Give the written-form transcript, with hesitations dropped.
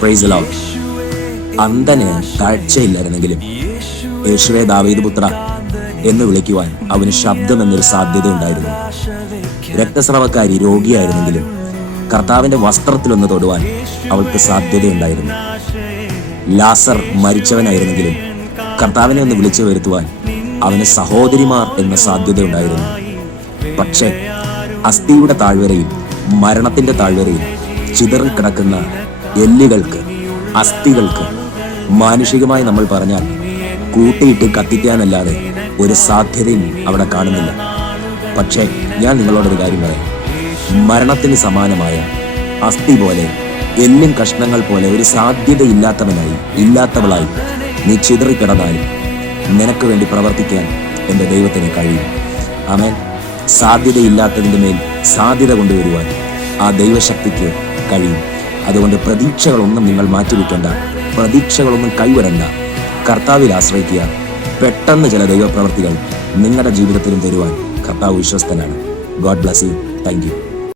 Price the lord. അന്ധന് കാഴ്ചയില്ലായിരുന്നെങ്കിലും യേശുവേ ദാവീദ് പുത്ര എന്ന് വിളിക്കുവാൻ അവന് ശബ്ദം എന്നൊരു സാധ്യത ഉണ്ടായിരുന്നു. രക്തസ്രവക്കാരി രോഗിയായിരുന്നെങ്കിലും കർത്താവിന്റെ വസ്ത്രത്തിലൊന്ന് തൊടുവാൻ അവൾക്ക് സാധ്യതയുണ്ടായിരുന്നു. ലാസർ മരിച്ചവനായിരുന്നെങ്കിലും കർത്താവിനെ ഒന്ന് വിളിച്ചു വരുത്തുവാൻ അവന് സഹോദരിമാർ എന്ന സാധ്യതയുണ്ടായിരുന്നു. പക്ഷേ അസ്ഥിയുടെ താഴ്വരയിൽ, മരണത്തിന്റെ താഴ്വരയിൽ ചിതറിക്കിടക്കുന്ന എല്ലുകൾക്ക്, അസ്ഥികൾക്ക് മാനുഷികമായി നമ്മൾ പറഞ്ഞാൽ കൂട്ടിയിട്ട് കത്തിക്കാനല്ലാതെ ഒരു സാധ്യതയും അവിടെ കാണുന്നില്ല. പക്ഷേ ഞാൻ നിങ്ങളോടൊരു കാര്യം പറയാം. മരണത്തിന് സമാനമായ അസ്ഥി പോലെ, എല്ലും കഷ്ണങ്ങൾ പോലെ ഒരു സാധ്യതയില്ലാത്തവനായി, ഇല്ലാത്തവളായി നീ ചിതറിക്കിടന്നാലും നിനക്ക് വേണ്ടി പ്രവർത്തിക്കാൻ എൻ്റെ ദൈവത്തിന് കഴിയും. ആമേൻ. സാധ്യതയില്ലാത്തതിൻ്റെ മേൽ സാധ്യത കൊണ്ടുവരുവാൻ ആ ദൈവശക്തിക്ക് കഴിയും. അതുകൊണ്ട് പ്രതീക്ഷകളൊന്നും നിങ്ങൾ മാറ്റിവെക്കേണ്ട, പ്രതീക്ഷകളൊന്നും കൈവിടണ്ട. കർത്താവിൽ ആശ്രയിക്കുക. പെട്ടെന്ന് ചില ദൈവപ്രവർത്തികൾ നിങ്ങളുടെ ജീവിതത്തിലും തരുവാൻ കർത്താവ് വിശ്വസ്തനാണ്. God bless you. Thank U.